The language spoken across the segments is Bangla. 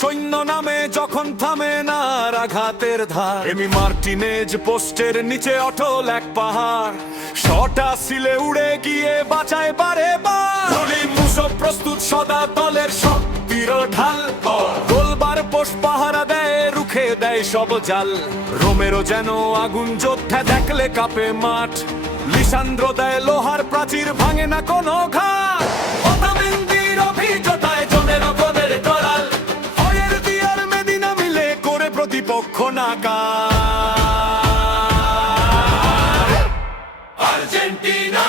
সৈন্য নামে যখন থামে না আঘাতের ধার, এমি মার্টিনেজ পোস্টের নিচে অটল এক পাহাড়, শটা সিলে উড়ে গিয়ে বাঁচায় বারে বার। মুসো প্রস্তুত সদা দলের শক্তির ঢাল, গোলবার পোস্ট পাহারা দেয় রুখে দেয় সব জাল। রোমেরো যেন আগুন যোদ্ধা, দেখলে কাঁপে মাঠ, লিসান্দ্র দেয় লোহার প্রাচীর, ভাঙে না কোনো ঘাট। অতামেন্দির অভিজ্ঞতায় জনের গোলের করাল, হয়ের দিয়ার মেদিনা মিলে করে প্রতিপক্ষ নাকার। আর্জেন্টিনা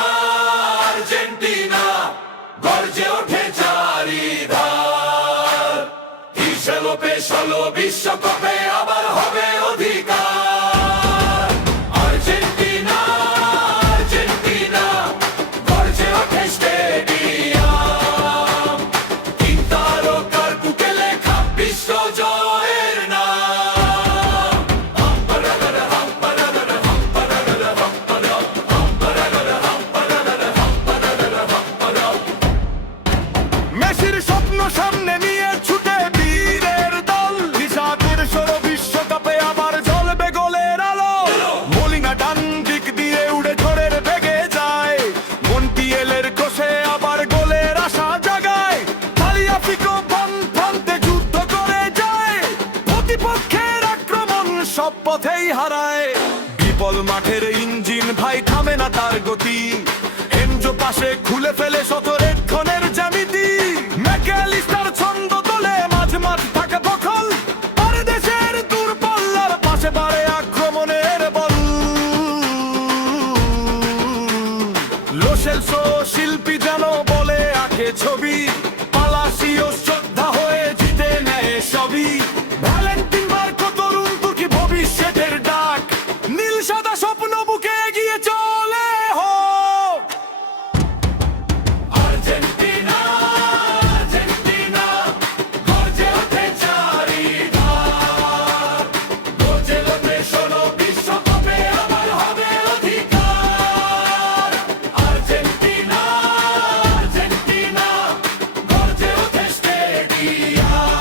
আর্জেন্টিনা গর্জে ওঠে চারিধার, হিসেলো পেশলো বিশ্বকাপে আবার হবে অধিকার। আর্জেন্টিনা আর্জেন্টিনা গর্জে ওঠে স্টেডিয়াম, তিন তারকার বুকে লেখা বিশ্ব জয়ের নাম। মেসির স্বপ্ন সামনে নিয়ে ছুটে বীরের দল, ইসাকের সরো বিশ্বকাপে আবার জ্বলবে গোলের আলো। মলিনা ডান দিক দিয়ে উড়ে ঝড়ের বেগে যায়, মন্টিয়েলের কোষে আবার গোলের আশা জাগায়। তালিয়াফিকো ভান্তে যুদ্ধ করে যায়, প্রতিপক্ষের আক্রমণ সব পথেই হারায়। বিপল মাঠের ইঞ্জিন ভাই থামে না তার গতি, এনজো পাশে খুলে ফেলে শতরেক্ষণের জ্যামিতি। ম্যাকঅ্যালিস্টার ছন্দ তোলে মাঝ মাঠ থাকে দখল, পারে দেশের দূরপাল্লার পাশে বাড়ে আক্রমণের বল। লো সেলসো শিল্পী যেন বলে আঁকে ছবি, পালাসিও শ্রদ্ধা হয়ে জিতে নেয় সবই। ভ্যালেন্টিন মার্কো তরুণ তুর্কি ভবিষ্যতের ডাক, নীল সাদা স্বপ্ন বুকে এগিয়ে চলে হোক। আর্জেন্টিনা আর্জেন্টিনা গর্জে ওঠে চারিধার, গর্জে ওঠে ষোলো বিশ্বকাপে আবার হবে অধিকার। আর্জেন্টিনা আর্জেন্টিনা গর্জে ওঠে স্টেডিয়াম,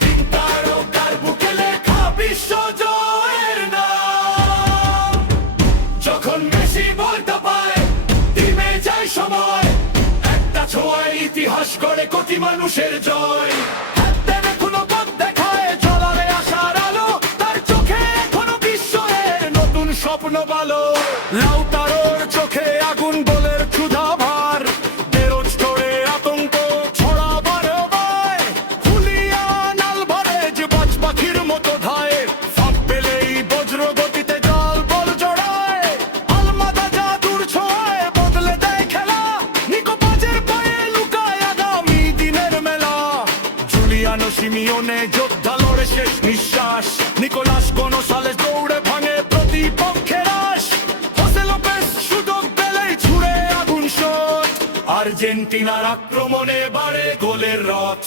তিন তারকার বুকে লেখা বিশ্ব জয়ের নাম। যখন মেসি বলতে পায় টিমে যায় সময়, একটা ছোঁয়ায় ইতিহাস গড়ে কোটি মানুষের জয়। হাতের এখনো পথ দেখায় জ্বলারে আশার আলো, তার চোখে এখনো বিশ্বের নতুন স্বপ্ন ভালো। লাউতারোর চোখে আগুন গোলের ক্ষুধা ভার, দেরোজ করে আতঙ্ক ছড়া বারবার। হুলিয়ান আলভারেজ বাজ পাখির মতো ধায়, ফাঁক পেলেই বজ্র গতিতে জাল বল জড়ায়। আলমাদা জাদুর ছোঁয়ায় বদলে দেয় খেলা, নিকো পাজের পায়ে লুকায় আগামী দিনের মেলা। জুলিয়ানো সিমিওনে যোদ্ধা লড়ে শেষ নিঃশ্বাস, নিকোলাস গোনসালেস দৌড়ে ভাঙে প্রতিপক্ষের আশ। হোসে লোপেস সুযোগ পেলেই ছুড়ে আগুন শট, আর্জেন্টিনার আক্রমণে বাড়ে গোলের রথ।